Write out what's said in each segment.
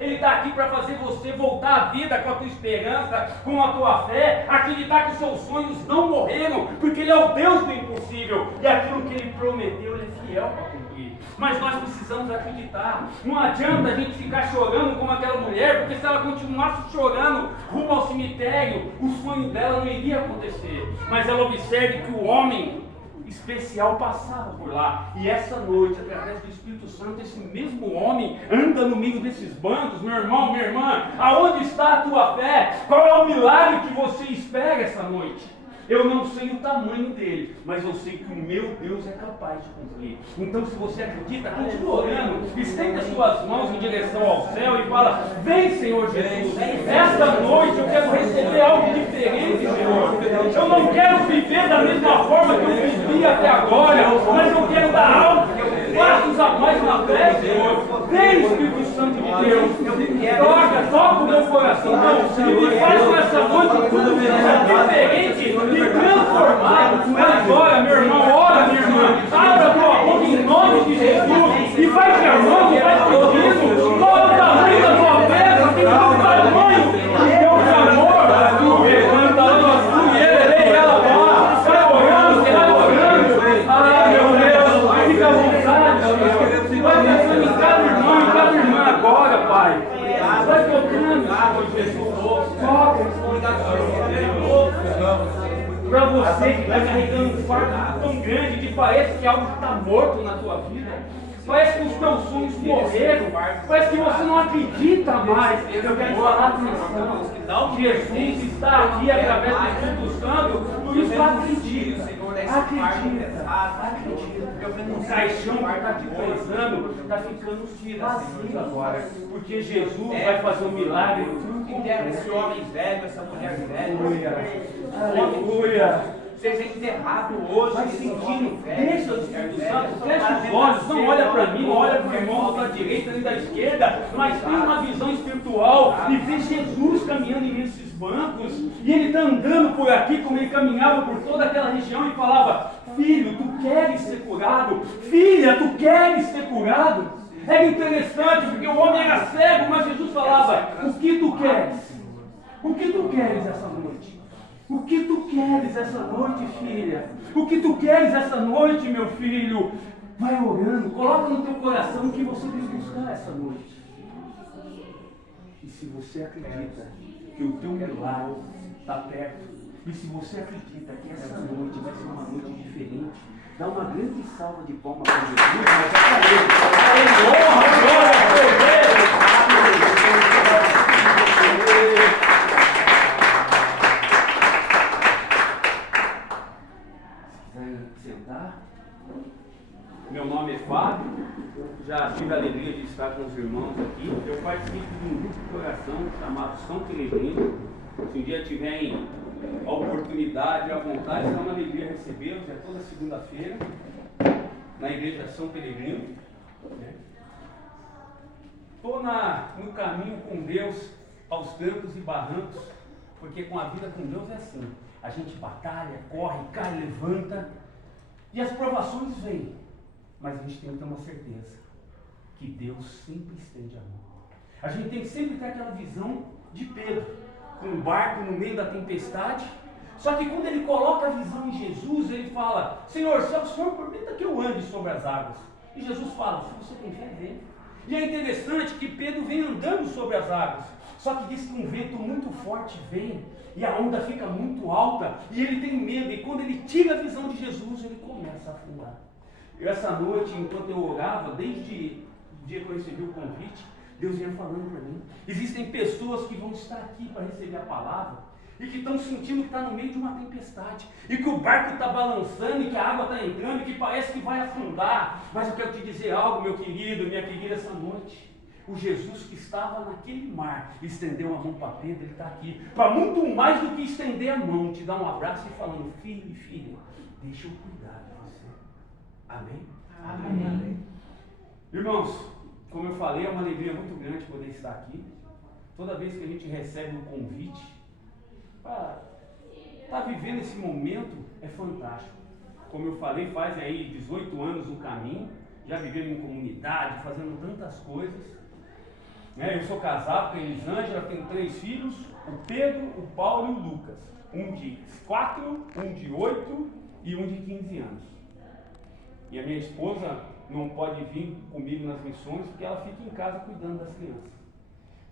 Ele está aqui para fazer você voltar à vida com a tua esperança, com a tua fé, acreditar que os seus sonhos não morreram, porque Ele é o Deus do impossível, e aquilo que Ele prometeu, Ele é fiel para cumprir. Mas nós precisamos acreditar. Não adianta a gente ficar chorando como aquela mulher, porque se ela continuasse chorando rumo ao cemitério, o sonho dela não iria acontecer. Mas ela observe que o homem especial passava por lá, e essa noite, através do Espírito Santo, esse mesmo homem anda no meio desses bancos. Meu irmão, minha irmã, aonde está a tua fé? Qual é o milagre que você espera essa noite? Eu não sei o tamanho dele, mas eu sei que o meu Deus é capaz de cumprir. Então, se você acredita, continue orando, estende as suas mãos em direção ao céu e fala: vem, Senhor Jesus, esta noite eu quero receber algo diferente, Senhor. Eu não quero viver da mesma forma que eu vivi até agora, mas eu quero dar algo, passos a mais na fé, Senhor. Vem, Espírito Santo de Deus, toca o meu coração, e me faz nessa noite tudo diferente e transformado. Agora, meu irmão, ora, minha irmã, abra a tua boca em nome de Jesus e vai clamando, vai pedindo. Qual é o tamanho da tua fé? Tem todo o tamanho do teu amor. Levanta a tua mulher, ela vai orando, você vai orando. Ah, meu Deus, fica à vontade. Vai pensando em cada irmão, em cada irmã agora, Pai. Vai tocando, Senhor Jesus. Toca, para você que está carregando um fardo tão grande que parece que algo está morto na tua vida, parece que os teus sonhos morreram, parece que você não acredita mais. Eu quero falar atenção. Jesus está aqui através do Espírito Santo, por isso acredita. Acredita. O caixão que está te pesando está ficando vazio agora, porque Jesus vai fazer um milagre. Esse homem velho, essa mulher velha, Aleluia. seja enterrado hoje. Vai sentindo, deixa o Espírito Santo, fecha os olhos, não olha para mim, não olha para o irmão da direita nem da esquerda, mas tem uma visão espiritual e vê Jesus caminhando nesses bancos, e ele está andando por aqui como ele caminhava por toda aquela região e falava: filho, tu queres ser curado? Filha, tu queres ser curado? Era interessante, porque o homem era cego, mas Jesus falava: o que tu queres? O que tu queres essa noite? O que tu queres essa noite, filha? O que tu queres essa noite, meu filho? Vai orando, coloca no teu coração o que você veio buscar essa noite. E se você acredita que o teu milagre está perto, e se você acredita que essa noite vai ser uma noite diferente, dá uma grande salva de palmas para Jesus, mas é para ele. Honra, glória, poder. Sentar. Meu nome é Fábio, já tive a alegria de estar com os irmãos aqui. Eu participo de um grupo de oração chamado São Peregrino. Se um dia tiverem a oportunidade, a vontade, é uma alegria recebê-los. É toda segunda-feira na igreja São Peregrino. Estou no caminho com Deus aos trancos e barrancos, porque com a vida com Deus é assim. A gente batalha, corre, cai, levanta, e as provações vêm, mas a gente tem que ter uma certeza que Deus sempre estende a mão. A gente tem que sempre ter aquela visão de Pedro, com um barco no meio da tempestade. Só que quando ele coloca a visão em Jesus, ele fala: Senhor, se é o Senhor, permita que eu ande sobre as águas. E Jesus fala: se você tem fé, vem. E é interessante que Pedro vem andando sobre as águas, só que diz que um vento muito forte vem, e a onda fica muito alta, e ele tem medo, e quando ele tira a visão de Jesus, ele começa a afundar. E essa noite, enquanto eu orava, desde o dia que eu recebi o convite, Deus vinha falando para mim: existem pessoas que vão estar aqui para receber a palavra, e que estão sentindo que está no meio de uma tempestade, e que o barco está balançando, e que a água está entrando, e que parece que vai afundar. Mas eu quero te dizer algo, meu querido, minha querida, essa noite: o Jesus que estava naquele mar, estendeu a mão para Pedro, ele está aqui, para muito mais do que estender a mão, te dar um abraço e falando: filho e filha, deixa eu cuidar de você. Amém? Amém. Amém. Irmãos, como eu falei, é uma alegria muito grande poder estar aqui. Toda vez que a gente recebe um convite para estar vivendo esse momento, é fantástico. Como eu falei, faz aí 18 anos no caminho, já vivendo em comunidade, fazendo tantas coisas. Eu sou casado com a Elisângela, tenho 3 filhos, o Pedro, o Paulo e o Lucas. Um de 4, um de 8 e um de 15 anos. E a minha esposa não pode vir comigo nas missões porque ela fica em casa cuidando das crianças.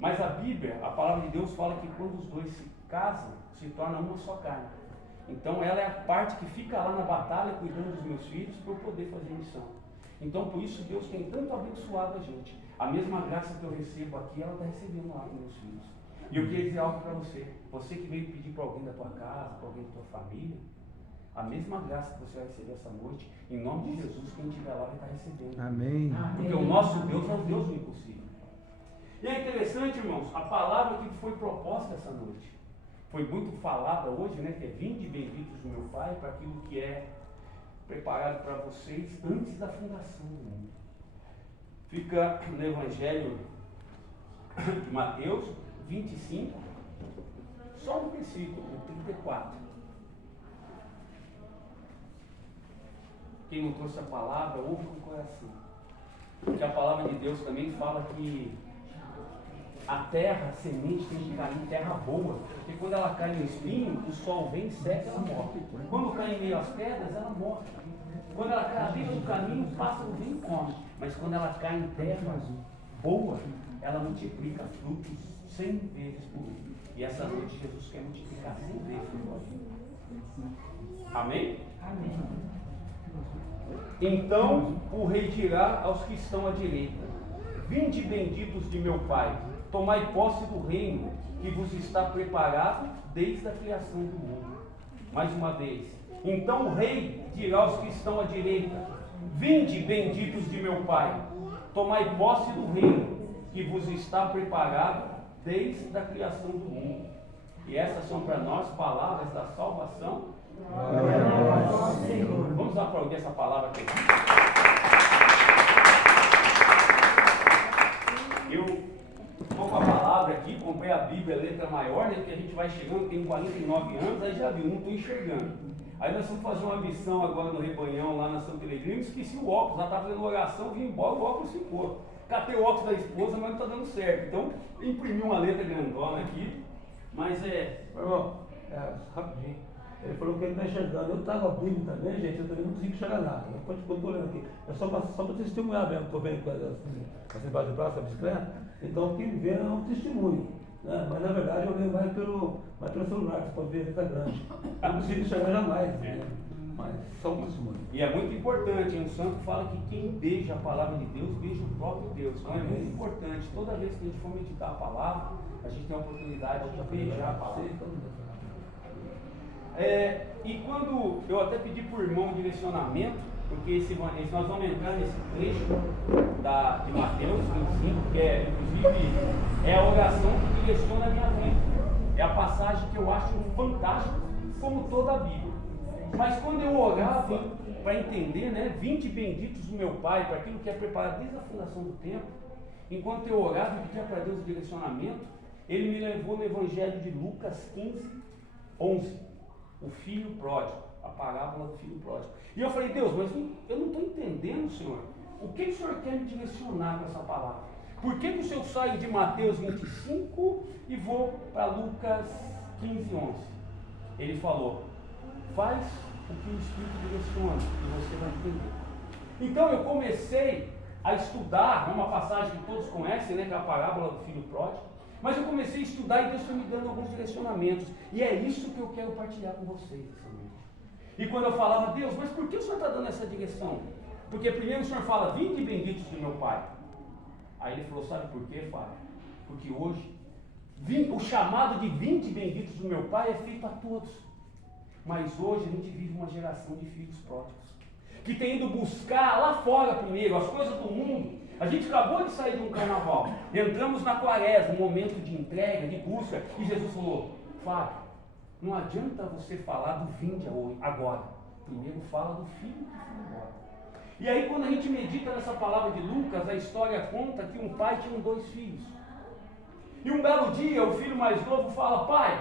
Mas a Bíblia, a palavra de Deus fala que quando os dois se casam, se torna uma só carne. Então ela é a parte que fica lá na batalha cuidando dos meus filhos para eu poder fazer missão. Então por isso Deus tem tanto abençoado a gente. A mesma graça que eu recebo aqui, ela está recebendo lá com meus filhos. E eu queria dizer algo para você. Você que veio pedir para alguém da tua casa, para alguém da tua família, a mesma graça que você vai receber essa noite, em nome de Jesus, quem estiver lá vai estar recebendo. Amém. Porque o nosso Deus é o Deus do impossível. E é interessante, irmãos, a palavra que foi proposta essa noite. Foi muito falada hoje, que é vinde benditos do meu Pai, para aquilo que é preparado para vocês antes da fundação do mundo. Fica no Evangelho de Mateus 25, só no versículo 34. Quem não trouxe a palavra, ouve com o coração. Porque a palavra de Deus também fala que a terra, a semente tem que cair em terra boa, porque quando ela cai no espinho, o sol vem, seca, ela morre. Quando cai em meio às pedras, ela morre. Quando ela cai à beira do caminho, o pássaro vem e come. Mas quando ela cai em terra boa, ela multiplica frutos 100 vezes por ano. E essa noite Jesus quer multiplicar 100 vezes por ano. Amém? Amém. Então o rei dirá aos que estão à direita: vinde benditos de meu Pai, tomai posse do reino que vos está preparado desde a criação do mundo. Mais uma vez. Então o rei dirá aos que estão à direita: vinde benditos de meu Pai, tomai posse do reino que vos está preparado desde a criação do mundo. E essas são para nós palavras da salvação. Vamos aplaudir essa palavra aqui. Eu estou com a palavra aqui, comprei a Bíblia, letra maior, porque a gente vai chegando, tem 49 anos, aí já viu, não estou enxergando. Aí nós fomos fazer uma missão agora no Rebanhão, lá na São Pelegrino, esqueci o óculos, ela estava fazendo oração, vim embora, o óculos ficou. Catei o óculos da esposa, mas não está dando certo. Então, imprimi uma letra grandona aqui, mas Irmão, rapidinho. Ele falou que ele está enxergando. Eu estava abrindo também, gente, eu também não consigo enxergar nada. Eu estou olhando aqui. É só para testemunhar mesmo. Estou vendo assim embaixo de braço, a bicicleta. Então, quem vê é um testemunho. Né? Mas, na verdade, eu leio mais pelo celular, que você pode ver, ele está grande. Eu não consigo enxergar jamais. Né? Mas só um testemunho. E é muito importante, o santo fala que quem beija a palavra de Deus, beija o próprio Deus. Então é muito importante, toda vez que a gente for meditar a palavra, a gente tem a oportunidade de beijar a palavra. E quando eu até pedi para o irmão um direcionamento, porque nós vamos entrar nesse trecho de Mateus 25, que inclusive a oração que direciona a minha vida. É a passagem que eu acho fantástica, como toda a Bíblia. Mas quando eu orava para entender, vinde benditos do meu Pai, para aquilo que é preparado desde a fundação do tempo, enquanto eu orava e pedia para Deus o direcionamento, Ele me levou no Evangelho de Lucas 15, 11. O filho pródigo, a parábola do filho pródigo. E eu falei: Deus, mas eu não estou entendendo, Senhor. O que o Senhor quer me direcionar com essa palavra? Por que o Senhor sai de Mateus 25 e vou para Lucas 15, 11? Ele falou: faz o que o Espírito direciona e você vai entender. Então eu comecei a estudar uma passagem que todos conhecem, que é a parábola do filho pródigo. Mas eu comecei a estudar e Deus foi me dando alguns direcionamentos. E é isso que eu quero partilhar com vocês essa noite. E quando eu falava: Deus, mas por que o Senhor está dando essa direção? Porque primeiro o Senhor fala: vinde benditos do meu Pai. Aí ele falou: sabe por quê, Fábio? Porque hoje o chamado de vinde benditos do meu Pai é feito a todos. Mas hoje a gente vive uma geração de filhos pródigos, que tem ido buscar lá fora primeiro as coisas do mundo. A gente acabou de sair de um carnaval, entramos na quaresma, um momento de entrega, de busca, e Jesus falou: Fábio, não adianta você falar do vinde agora, primeiro fala do filho que foi embora. E aí quando a gente medita nessa palavra de Lucas, a história conta que um pai tinha 2 filhos. E um belo dia o filho mais novo fala: pai,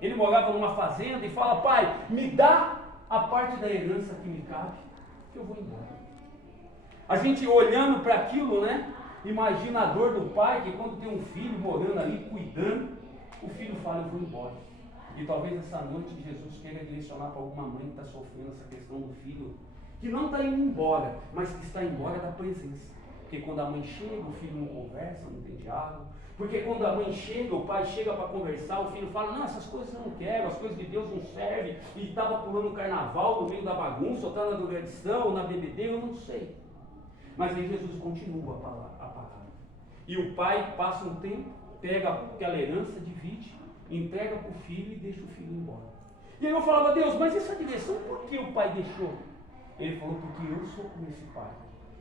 ele morava numa fazenda, e fala: pai, me dá a parte da herança que me cabe, que eu vou embora. A gente olhando para aquilo, Imagina a dor do pai que quando tem um filho morando ali, cuidando, o filho fala, eu vou embora. E talvez essa noite Jesus queira direcionar para alguma mãe que está sofrendo essa questão do filho, que não está indo embora, mas que está embora da presença. Porque quando a mãe chega, o filho não conversa, não tem diálogo. Porque quando a mãe chega, o pai chega para conversar, o filho fala, não, essas coisas eu não quero, as coisas de Deus não servem, e estava pulando o carnaval no meio da bagunça, ou está na drogadição, ou na bebedeira, eu não sei. Mas aí Jesus continua a palavra. E o pai passa um tempo, pega aquela herança, divide, entrega para o filho e deixa o filho embora. E aí eu falava, Deus, mas essa direção por que o pai deixou? Ele falou, porque eu sou como esse pai.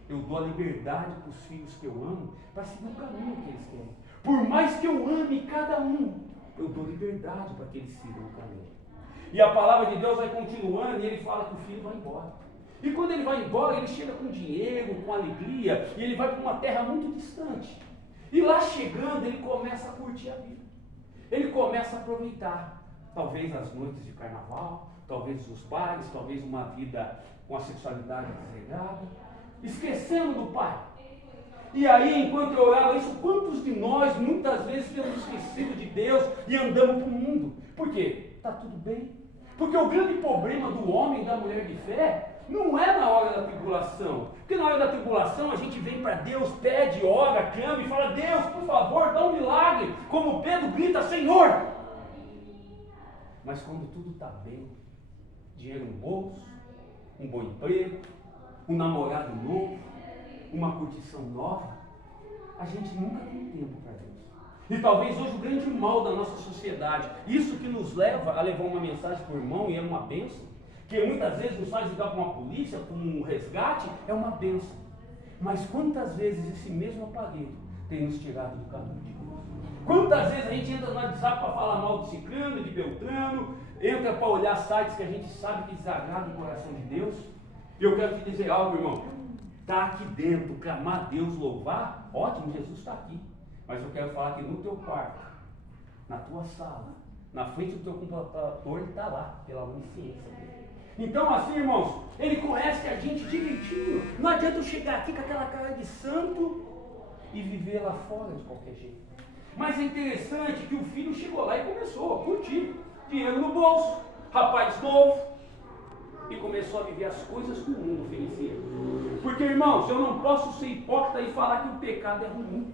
Eu dou a liberdade para os filhos que eu amo para seguir o caminho que eles querem. Por mais que eu ame cada um, eu dou liberdade para que eles sigam o caminho. E a palavra de Deus vai continuando e ele fala que o filho vai embora. E quando ele vai embora, ele chega com dinheiro, com alegria, e ele vai para uma terra muito distante. E lá chegando, ele começa a curtir a vida. Ele começa a aproveitar, talvez as noites de carnaval, talvez os bares, talvez uma vida com a sexualidade desregrada, esquecendo do pai. E aí, enquanto eu orava isso, quantos de nós muitas vezes temos esquecido de Deus e andamos para o mundo? Por quê? Está tudo bem. Porque o grande problema do homem e da mulher de fé não é na hora da tribulação. Porque na hora da tribulação a gente vem para Deus, pede, ora, clama e fala, Deus, por favor, dá um milagre. Como Pedro grita, Senhor. Mas quando tudo está bem, dinheiro no bolso, um bom emprego, um namorado novo, uma curtição nova, a gente nunca tem tempo para Deus. E talvez hoje o grande mal da nossa sociedade, isso que nos leva a levar uma mensagem para o irmão e é uma bênção, que muitas vezes nos faz ligar para uma polícia, para um resgate, é uma bênção. Mas quantas vezes esse mesmo aparelho tem nos tirado do caminho de Deus? Quantas vezes a gente entra no WhatsApp para falar mal de Ciclano, de Beltrano, entra para olhar sites que a gente sabe que desagradam o coração de Deus? E eu quero te dizer algo, irmão. Está aqui dentro, clamar a Deus, louvar, ótimo, Jesus está aqui. Mas eu quero falar que no teu quarto, na tua sala, na frente do teu computador, ele está lá, pela onisciência dele. Então assim, irmãos, ele conhece a gente direitinho. Não adianta eu chegar aqui com aquela cara de santo e viver lá fora de qualquer jeito. Mas é interessante que o filho chegou lá e começou a curtir. Dinheiro no bolso, rapaz novo, e começou a viver as coisas que o mundo oferecia. Porque, irmãos, eu não posso ser hipócrita e falar que o pecado é ruim.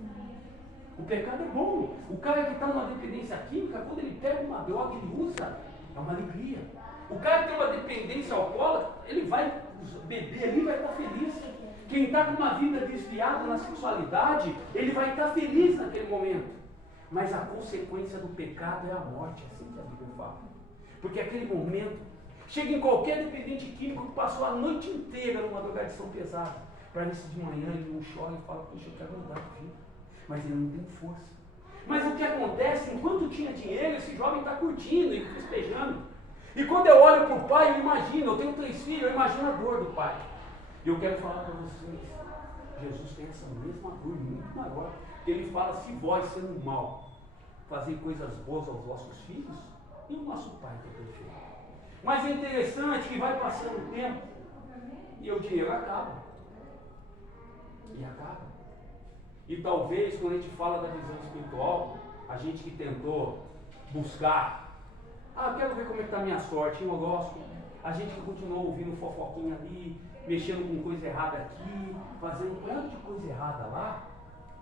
O pecado é bom. O cara que está numa dependência química, quando ele pega uma droga, ele usa, é uma alegria. O cara que tem uma dependência alcoólica, ele vai beber ali e vai estar feliz. Quem está com uma vida desviada na sexualidade, ele vai estar feliz naquele momento. Mas a consequência do pecado é a morte, é assim que a Bíblia fala. Porque aquele momento, chega em qualquer dependente químico que passou a noite inteira numa drogadição pesada, para nesse de manhã ele não chora e fala, puxa, eu quero andar com vida. Mas ele não tem força. Mas o que acontece, enquanto tinha dinheiro, esse jovem está curtindo e festejando. E quando eu olho para o pai, eu imagino, eu tenho 3 filhos, eu imagino a dor do pai. E eu quero falar para vocês, Jesus tem essa mesma dor muito maior. Que ele fala, se vós, sendo mal, fazer coisas boas aos vossos filhos, e o nosso pai que é perfeito. Mas é interessante que vai passando o tempo e o dinheiro acaba. E acaba. E talvez quando a gente fala da visão espiritual, a gente que tentou buscar, eu quero ver como é que está a minha sorte, em horóscopo, a gente que continuou ouvindo fofoquinha ali, mexendo com coisa errada aqui, fazendo um tanto de coisa errada lá,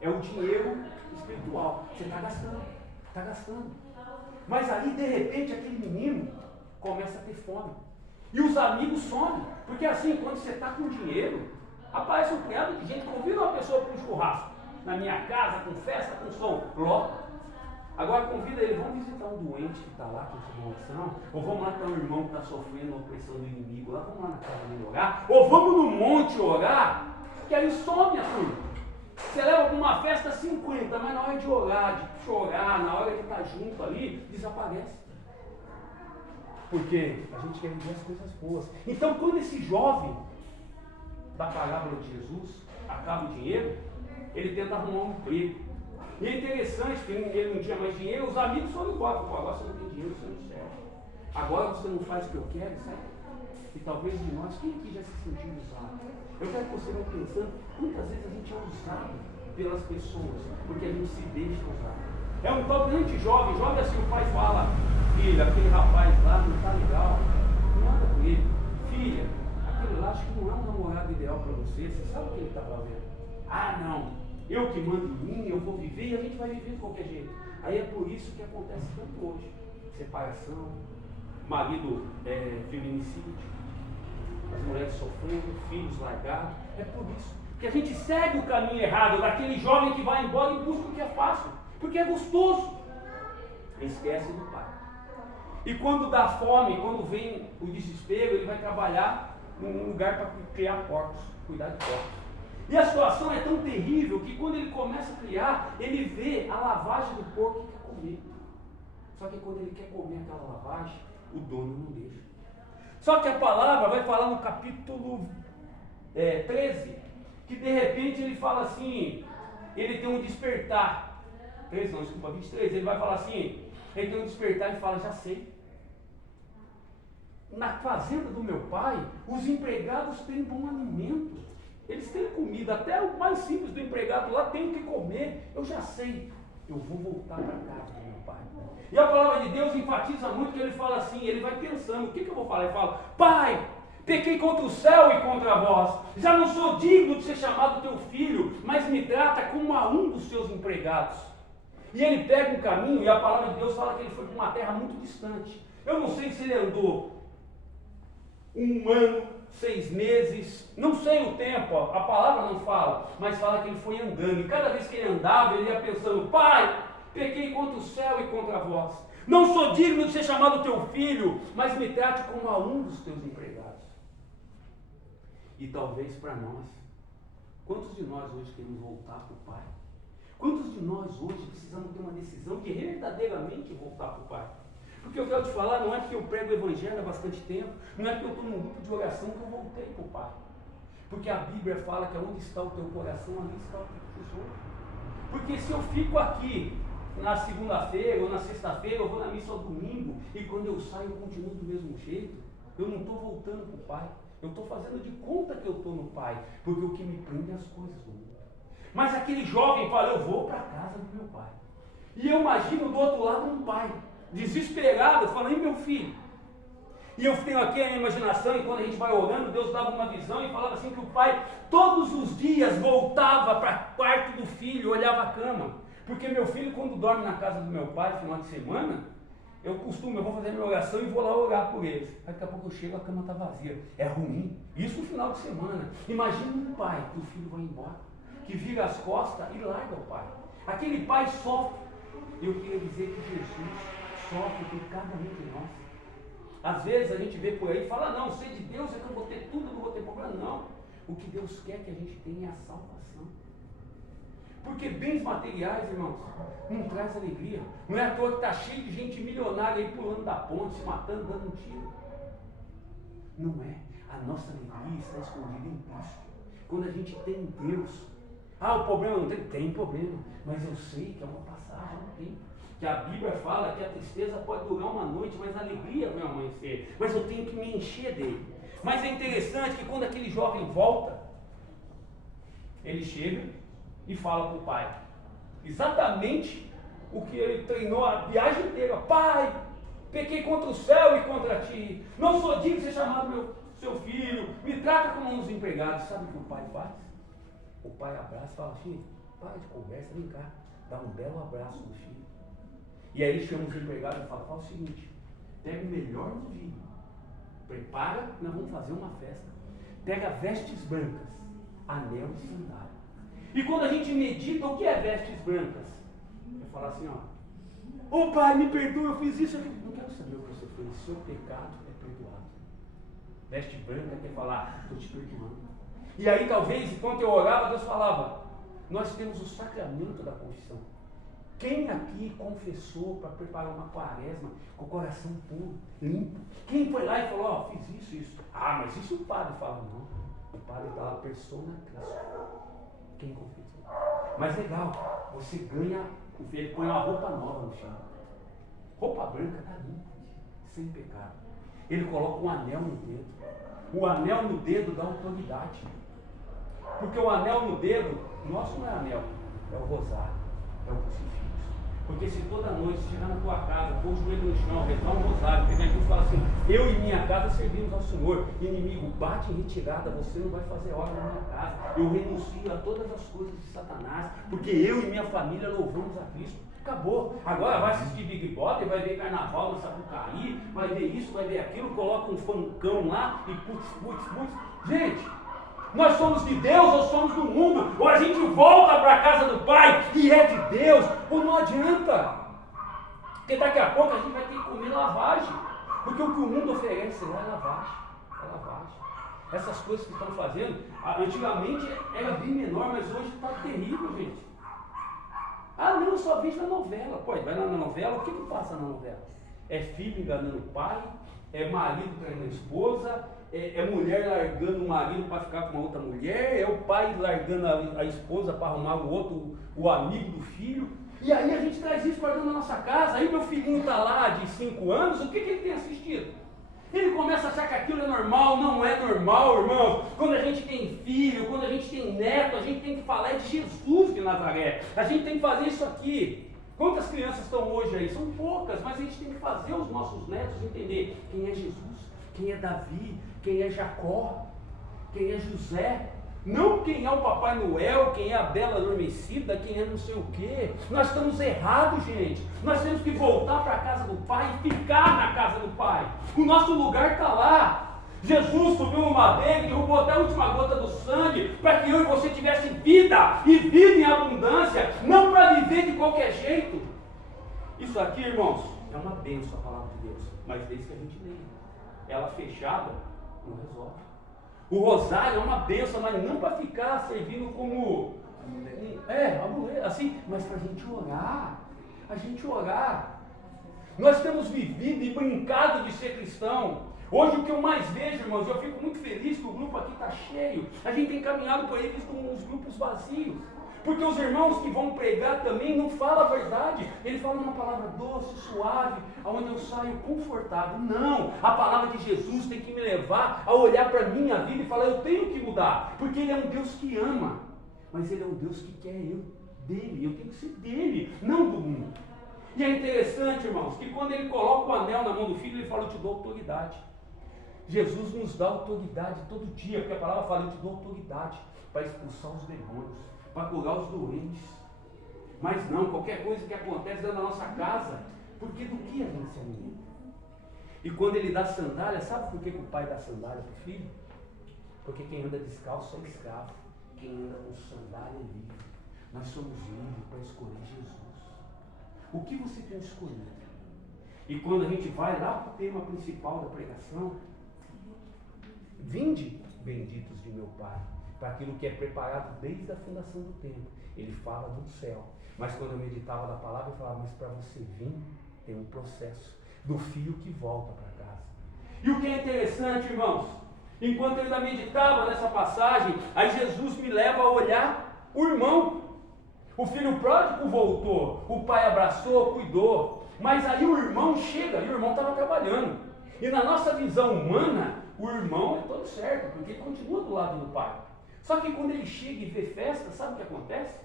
é o dinheiro espiritual. Você está gastando, está gastando. Mas aí de repente aquele menino começa a ter fome. E os amigos somem. Porque assim, quando você está com dinheiro, aparece um punhado de gente, convida uma pessoa para um churrasco. Na minha casa, com festa, com som, lota. Agora convida ele, vamos visitar um doente que está lá com tribulação, ou vamos lá para um irmão que está sofrendo a opressão do inimigo, lá, vamos lá na casa dele orar, ou vamos no monte orar, que aí some a turma. Você leva para uma festa 50, mas na hora de orar, de chorar, na hora de estar junto ali, desaparece. Porque a gente quer viver as coisas boas. Então, quando esse jovem da parábola de Jesus acaba o dinheiro, ele tenta arrumar um emprego. E é interessante que ele não tinha mais dinheiro, os amigos foram embora. Agora você não tem dinheiro, você não serve. Agora você não faz o que eu quero, sabe? E talvez de nós, quem aqui já se sentiu usado? Eu quero que você vá pensando quantas vezes a gente é usado pelas pessoas, porque a gente se deixa usar. É um totalmente jovem, jovem assim, o pai fala, filha, aquele rapaz lá não está legal, não anda com ele. Filha, aquele lá acho que não é um namorado ideal para você, você sabe o que ele está fazendo? Ah não, eu que mando em mim, eu vou viver e a gente vai viver de qualquer jeito. Aí é por isso que acontece tanto hoje, separação, marido feminicídio, as mulheres sofrendo, filhos largados, é por isso. Porque a gente segue o caminho errado daquele jovem que vai embora e busca o que é fácil, porque é gostoso. Esquece do pai. E quando dá fome, quando vem o desespero, ele vai trabalhar num lugar para criar porcos, cuidar de porcos. E a situação é tão terrível que quando ele começa a criar, ele vê a lavagem do porco e quer comer. Só que quando ele quer comer aquela lavagem, o dono não deixa. Só que a palavra vai falar no capítulo 13, que de repente ele fala assim, ele tem um despertar. 13 não, desculpa, 23, ele vai falar assim, ele tem um despertar e fala, já sei. Na fazenda do meu pai, os empregados têm bom alimento. Eles têm comida, até o mais simples do empregado lá tem o que comer. Eu já sei, eu vou voltar para casa do meu pai. E a palavra de Deus enfatiza muito que ele fala assim, ele vai pensando, o que eu vou falar? Ele fala, pai, pequei contra o céu e contra vós, já não sou digno de ser chamado teu filho, mas me trata como a um dos seus empregados. E ele pega um caminho, e a palavra de Deus fala que ele foi para uma terra muito distante. Eu não sei se ele andou 1 ano, 6 meses, não sei o tempo, a palavra não fala, mas fala que ele foi andando, e cada vez que ele andava, ele ia pensando, pai, pequei contra o céu e contra vós, não sou digno de ser chamado teu filho, mas me trate como a um dos teus empregados. E talvez para nós, quantos de nós hoje queremos voltar para o pai? Quantos de nós hoje precisamos ter uma decisão de verdadeiramente voltar para o pai? Porque eu quero te falar, não é porque eu prego o evangelho há bastante tempo, não é porque eu estou num grupo de oração que eu voltei para o pai. Porque a Bíblia fala que onde está o teu coração, ali está o teu tesouro. Porque se eu fico aqui na segunda-feira ou na sexta-feira, eu vou na missa ao domingo, e quando eu saio eu continuo do mesmo jeito, eu não estou voltando para o pai. Eu estou fazendo de conta que eu estou no pai, porque o que me prende é as coisas do mundo. Mas aquele jovem fala, eu vou para a casa do meu pai. E eu imagino do outro lado um pai, desesperado, falando, e meu filho? E eu tenho aqui a minha imaginação, e quando a gente vai orando, Deus dava uma visão e falava assim que o pai, todos os dias, voltava para o quarto do filho, olhava a cama. Porque meu filho, quando dorme na casa do meu pai, final de semana, eu vou fazer minha oração e vou lá orar por eles. Aí daqui a pouco eu chego, a cama está vazia. É ruim. Isso no final de semana. Imagina um pai que o filho vai embora, que vira as costas e larga o pai. Aquele pai sofre. Eu queria dizer que Jesus sofre por cada um de nós. Às vezes a gente vê por aí e fala, não, ser de Deus é que eu vou ter tudo, eu não vou ter problema. Não. O que Deus quer que a gente tenha é a salvação. Porque bens materiais, irmãos, não traz alegria. Não é à toa que está cheio de gente milionária aí pulando da ponte, se matando, dando um tiro. Não é. A nossa alegria está escondida em Cristo. Quando a gente tem Deus, o problema não tem? Tem problema, mas eu sei que é uma passagem no tempo. Que a Bíblia fala que a tristeza pode durar uma noite, mas a alegria vai amanhecer. Mas eu tenho que me encher dele. Mas é interessante que quando aquele jovem volta, ele chega e fala para o pai exatamente o que ele treinou a viagem inteira. Pai, pequei contra o céu e contra ti, não sou digno de ser chamado seu filho, me trata como um dos empregados. Sabe o que o pai faz? O pai abraça e fala, filho, para de conversa, vem cá, dá um belo abraço no filho. E aí chama os empregados e fala o seguinte, pega o melhor do vinho, prepara, nós vamos fazer uma festa, pega vestes brancas, anel e sandália. E quando a gente medita o que é vestes brancas, é falar assim, ô pai, me perdoa, eu fiz isso, não quero saber o que você fez, seu pecado é perdoado. Veste branca quer falar, estou te perdoando. E aí talvez, enquanto eu orava, Deus falava, nós temos o sacramento da confissão. Quem aqui confessou para preparar uma quaresma com o coração puro, limpo? Quem foi lá e falou, fiz isso. Mas isso o padre fala, não. O padre dá a persona Cristo. Quem confessou? Mas legal, você ganha, ele põe uma roupa nova no chão. Roupa branca está limpa, sem pecado. Ele coloca um anel no dedo. O anel no dedo dá autoridade. Porque o anel no dedo, nosso não é anel, É o rosário, é o crucifixo. Porque se toda noite chegar na tua casa, pôr o joelho no chão, rezar um rosário, pegar aqui e falar assim, eu e minha casa servimos ao Senhor, inimigo, bate em retirada, você não vai fazer obra na minha casa, eu renuncio a todas as coisas de Satanás, porque eu e minha família louvamos a Cristo. Acabou. Agora vai assistir Big Brother, vai ver carnaval no Sapucaí, vai ver isso, vai ver aquilo, coloca um funkão lá e putz. Gente, nós somos de Deus ou somos do mundo? Ou a gente volta para a casa do Pai e é de Deus, ou não adianta. Porque daqui a pouco a gente vai ter que comer lavagem. Porque o que o mundo oferece lá é lavagem. É lavagem. Essas coisas que estão fazendo, antigamente era bem menor, mas hoje está terrível, gente. Ah, não, eu só vejo na novela. Pô, vai lá na novela, o que passa na novela? É filho enganando o pai, é marido traindo a esposa, é mulher largando o marido para ficar com uma outra mulher, é o pai largando a esposa para arrumar o amigo do filho. E aí a gente traz isso para dentro da nossa casa, aí meu filhinho está lá de 5 anos, o que ele tem assistido? Ele começa a achar que aquilo é normal, não é normal, irmão. Quando a gente tem filho, quando a gente tem neto, a gente tem que falar de Jesus de Nazaré. A gente tem que fazer isso aqui. Quantas crianças estão hoje aí? São poucas, mas a gente tem que fazer os nossos netos entender quem é Jesus, quem é Davi, quem é Jacó, quem é José. Não quem é o Papai Noel, quem é a Bela Adormecida, quem é não sei o quê. Nós estamos errados, gente. Nós temos que voltar para a casa do Pai e ficar na casa do Pai. O nosso lugar está lá. Jesus subiu no madeiro, derrubou até a última gota do sangue, para que eu e você tivesse vida, e vida em abundância, não para viver de qualquer jeito. Isso aqui, irmãos, é uma bênção a palavra de Deus, mas desde que a gente leia. Ela fechada não resolve. O rosário é uma bênção, mas não para ficar servindo como amuleto, assim, mas para a gente orar. A gente orar. Nós temos vivido e brincado de ser cristão. Hoje o que eu mais vejo, irmãos, eu fico muito feliz que o grupo aqui está cheio. A gente tem caminhado por eles com os grupos vazios. Porque os irmãos que vão pregar também não falam a verdade. Ele fala uma palavra doce, suave, aonde eu saio confortável. Não, a palavra de Jesus tem que me levar a olhar para a minha vida e falar, eu tenho que mudar. Porque Ele é um Deus que ama. Mas Ele é um Deus que quer eu dele. Eu tenho que ser dele, não do mundo. E é interessante, irmãos, que quando Ele coloca o anel na mão do filho, Ele fala, eu te dou autoridade. Jesus nos dá autoridade todo dia, porque a palavra fala, eu te dou autoridade para expulsar os demônios, para curar os doentes. Mas não, qualquer coisa que acontece dentro da nossa casa, porque do que a gente se alimenta? E quando ele dá sandália, sabe por que o pai dá sandália para o filho? Porque quem anda descalço é escravo, quem anda com sandália é livre. Nós somos livres para escolher Jesus. O que você tem escolhido? E quando a gente vai lá para o tema principal da pregação, vinde, benditos de meu Pai, para aquilo que é preparado desde a fundação do tempo. Ele fala do céu. Mas quando eu meditava na palavra, eu falava, mas para você vir, tem um processo do filho que volta para casa. E o que é interessante, irmãos, enquanto eu ainda meditava nessa passagem, aí Jesus me leva a olhar o irmão. O filho pródigo voltou, o pai abraçou, cuidou. Mas aí o irmão chega, e o irmão estava trabalhando. E na nossa visão humana, o irmão é todo certo, porque ele continua do lado do pai. Só que quando ele chega e vê festa, sabe o que acontece?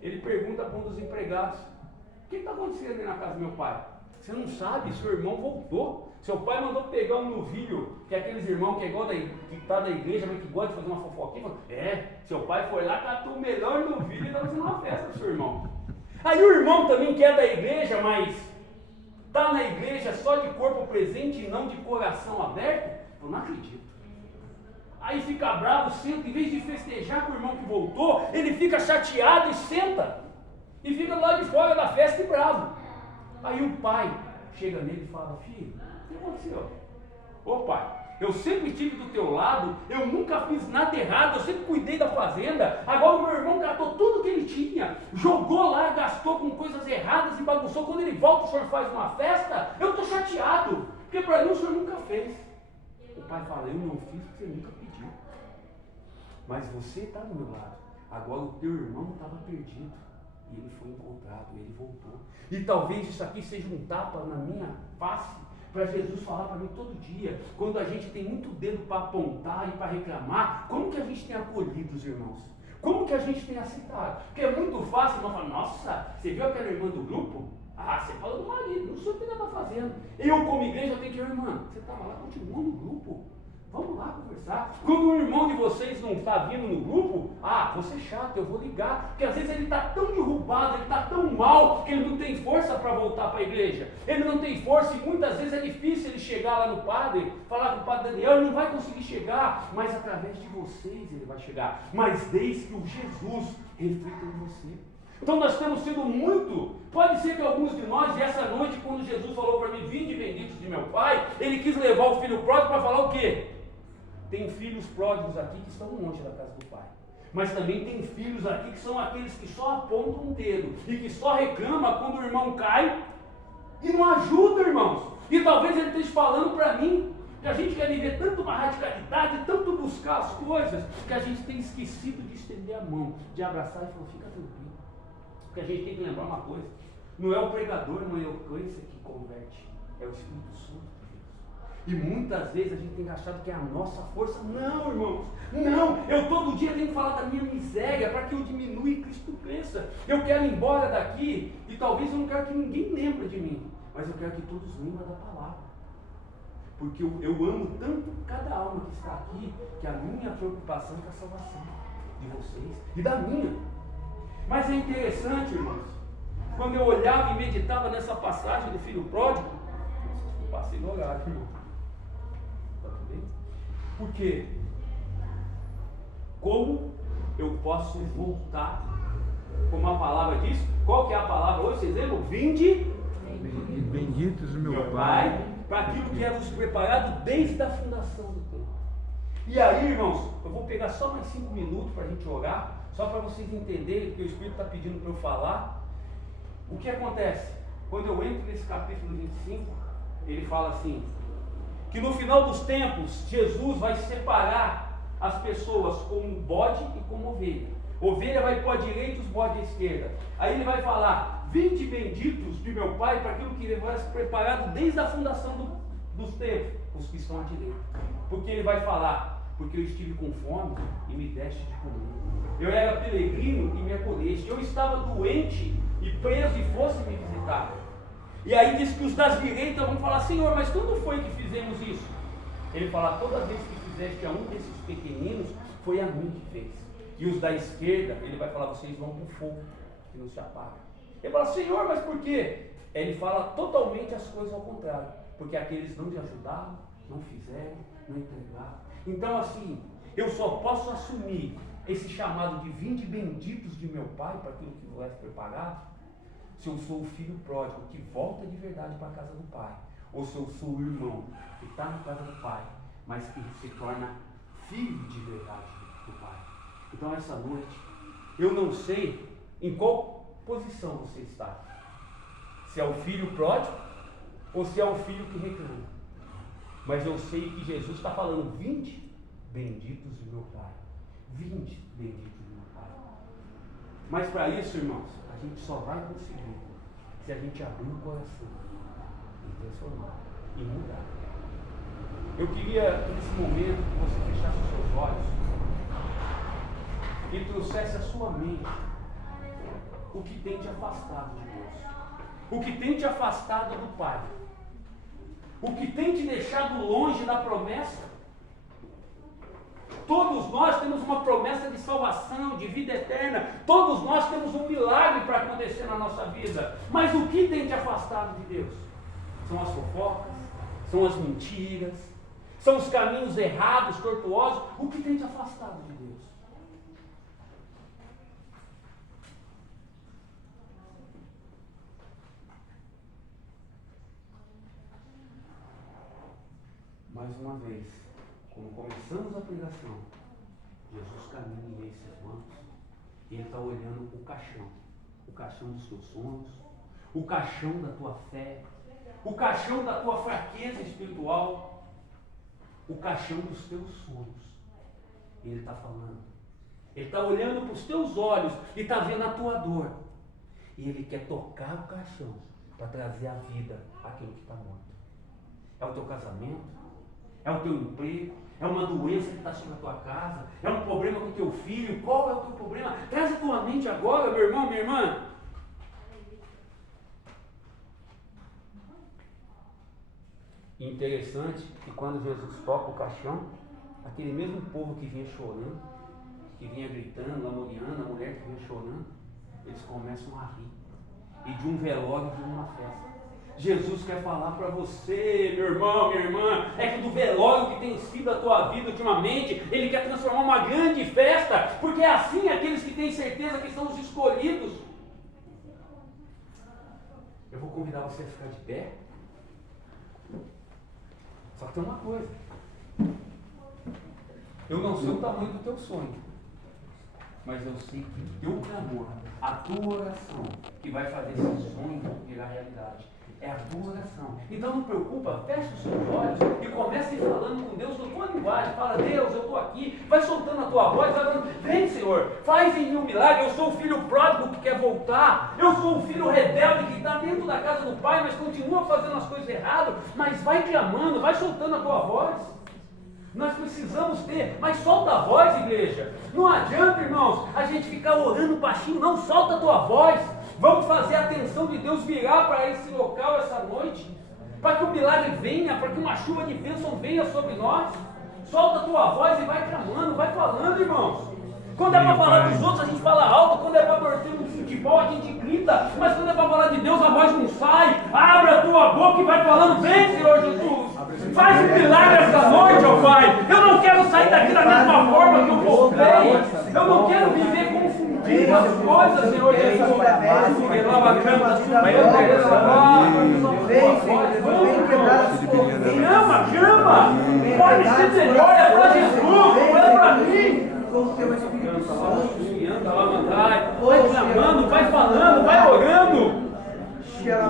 Ele pergunta para um dos empregados, o que está acontecendo ali na casa do meu pai? Você não sabe, seu irmão voltou. Seu pai mandou pegar um novilho, que é aqueles irmãos que é igual que está da igreja, mas que gosta de fazer uma fofoquinha. Seu pai foi lá, catou o melhor novilho e está fazendo uma festa pro seu irmão. Aí o irmão também que é da igreja, mas está na igreja só de corpo presente e não de coração aberto, eu não acredito. Aí fica bravo, senta, em vez de festejar com o irmão que voltou, ele fica chateado e senta. E fica lá de fora da festa e bravo. Aí o pai chega nele e fala, filho, o que aconteceu? Ô pai, eu sempre estive do teu lado, eu nunca fiz nada errado, eu sempre cuidei da fazenda, agora o meu irmão catou tudo que ele tinha, jogou lá, gastou com coisas erradas e bagunçou, quando ele volta o senhor faz uma festa, eu estou chateado, porque para mim o senhor nunca fez. O pai fala, eu não fiz porque você nunca pediu, mas você está do meu lado, agora o teu irmão estava perdido, e ele foi encontrado, ele voltou. E talvez isso aqui seja um tapa na minha face, para Jesus falar para mim todo dia, quando a gente tem muito dedo para apontar e para reclamar, como que a gente tem acolhido os irmãos? Como que a gente tem aceitado? Porque é muito fácil, irmão, falar, nossa, você viu aquela irmã do grupo? Ah, você falou do marido, não sei o que ela está fazendo. Eu, como igreja, tenho que ir, irmã, você estava lá, continua no grupo. Vamos lá conversar. Quando o irmão de vocês não está vindo no grupo, vou ser chato, eu vou ligar. Porque às vezes ele está tão derrubado, ele está tão mal, que ele não tem força para voltar para a igreja. Ele não tem força e muitas vezes é difícil ele chegar lá no padre, falar com o padre Daniel, ele não vai conseguir chegar, mas através de vocês ele vai chegar. Mas desde que o Jesus reflita em você. Então nós temos sido muito, pode ser que alguns de nós, e essa noite quando Jesus falou para mim, vinde benditos de meu Pai, ele quis levar o filho pródigo para falar o quê? Tem filhos pródigos aqui que estão longe da casa do Pai. Mas também tem filhos aqui que são aqueles que só apontam o dedo e que só reclamam quando o irmão cai e não ajuda, irmãos. E talvez ele esteja falando para mim que a gente quer viver tanto uma radicalidade, tanto buscar as coisas, que a gente tem esquecido de estender a mão, de abraçar e falar, fica tranquilo. Porque a gente tem que lembrar uma coisa, não é o pregador, não é a eloquência que converte, é o Espírito Santo. E muitas vezes a gente tem achado que é a nossa força. Não, irmãos, não. Eu todo dia tenho que falar da minha miséria para que eu diminua e Cristo cresça. Eu quero ir embora daqui e talvez eu não quero que ninguém lembre de mim, mas eu quero que todos lembrem da palavra. Porque eu amo tanto cada alma que está aqui, que a minha preocupação é com a salvação de vocês e da minha. Mas é interessante, irmãos, quando eu olhava e meditava nessa passagem do filho pródigo, eu passei no horário, irmão. Porque como eu posso voltar? Como a palavra diz, qual que é a palavra hoje? Vocês lembram? Vinde, benditos meu Pai, para aquilo que é vos preparado desde a fundação do tempo. E aí, irmãos, eu vou pegar só mais 5 minutos para a gente orar, só para vocês entenderem que o Espírito está pedindo para eu falar. O que acontece? Quando eu entro nesse capítulo 25, ele fala assim, que no final dos tempos, Jesus vai separar as pessoas como bode e como ovelha. Ovelha vai para a direita e os bodes à esquerda. Aí ele vai falar, vinde benditos de meu Pai, para aquilo que ele vai se preparado desde a fundação dos tempos, os que estão à direita. Porque ele vai falar, porque eu estive com fome e me deste de comer. Eu era peregrino e me acolheste. Eu estava doente e preso e fosse me visitar. E aí diz que os das direitas vão falar, Senhor, mas quando foi que fizemos isso? Ele fala, toda vez que fizeste a um desses pequeninos, foi a mim que fez. E os da esquerda, ele vai falar, vocês vão para o fogo, que não se apaga. Ele fala, Senhor, mas por quê? Ele fala totalmente as coisas ao contrário. Porque aqueles não te ajudaram, não fizeram, não entregaram. Então assim, eu só posso assumir esse chamado de vinde benditos de meu Pai, para aquilo que vai preparar, se eu sou o filho pródigo que volta de verdade para a casa do Pai, ou se eu sou o irmão que está na casa do Pai, mas que se torna filho de verdade do Pai. Então essa noite, eu não sei em qual posição você está, se é o filho pródigo ou se é o filho que reclama, mas eu sei que Jesus está falando, vinde benditos de meu Pai, vinde benditos de meu Pai. Mas para isso, irmãos, a gente só vai conseguir se a gente abrir o coração e transformar e mudar. Eu queria, nesse momento, que você fechasse os seus olhos e trouxesse à sua mente o que tem te afastado de Deus, o que tem te afastado do Pai, o que tem te deixado longe da promessa. Todos nós temos uma promessa de salvação, de vida eterna. Todos nós temos um milagre para acontecer na nossa vida. Mas o que tem te afastado de Deus? São as fofocas, são as mentiras, são os caminhos errados, tortuosos. O que tem te afastado de Deus? Mais uma vez, quando começamos a pregação, Jesus caminha em suas mãos e Ele está olhando o caixão dos teus sonhos, o caixão da tua fé, o caixão da tua fraqueza espiritual, o caixão dos teus sonhos. E Ele está falando, Ele está olhando para os teus olhos e está vendo a tua dor. E Ele quer tocar o caixão para trazer à vida aquilo que está morto. É o teu casamento, É o teu emprego? É uma doença que está sobre a tua casa? É um problema com o teu filho? Qual é o teu problema? Traz a tua mente agora, meu irmão, minha irmã. Interessante que quando Jesus toca o caixão, aquele mesmo povo que vinha chorando, que vinha gritando, lamuriando, a mulher que vinha chorando, eles começam a rir. E de um velório vira uma festa. Jesus quer falar para você, meu irmão, minha irmã, é que do velório que tem sido a tua vida ultimamente, Ele quer transformar uma grande festa, porque é assim aqueles que têm certeza que são os escolhidos. Eu vou convidar você a ficar de pé. Só que tem uma coisa. Eu não sei o tamanho do teu sonho, mas eu sei que o teu clamor, a tua oração, que vai fazer esse sonho virar realidade. É a tua oração. Então não preocupa, fecha os seus olhos e comece falando com Deus na tua linguagem. Fala, Deus, eu estou aqui. Vai soltando a tua voz, vai falando, vem, Senhor, faz em mim um milagre. Eu sou o filho pródigo que quer voltar. Eu sou o filho rebelde que está dentro da casa do Pai, mas continua fazendo as coisas erradas. Mas vai clamando, vai soltando a tua voz. Nós precisamos ter, mas solta a voz, igreja. Não adianta, irmãos, a gente ficar orando baixinho, não, solta a tua voz. Vamos fazer a atenção de Deus virar para esse local essa noite, para que o milagre venha, para que uma chuva de bênção venha sobre nós. Solta a tua voz e vai clamando, vai falando, irmãos. Quando é para falar dos outros, a gente fala alto. Quando é para torcer no futebol, a gente grita. Mas quando é para falar de Deus, a voz não sai. Abre a tua boca e vai falando, vem, Senhor Jesus. Faz um milagre essa noite, ó Pai. Eu não quero sair daqui da mesma forma que eu voltei. Eu não quero viver confundindo as coisas, Senhor Jesus. Chama. Pode ser melhor, é para Jesus, não é para mim. Com o teu Espírito Santo. Vai clamando, vai falando, vai orando. Vai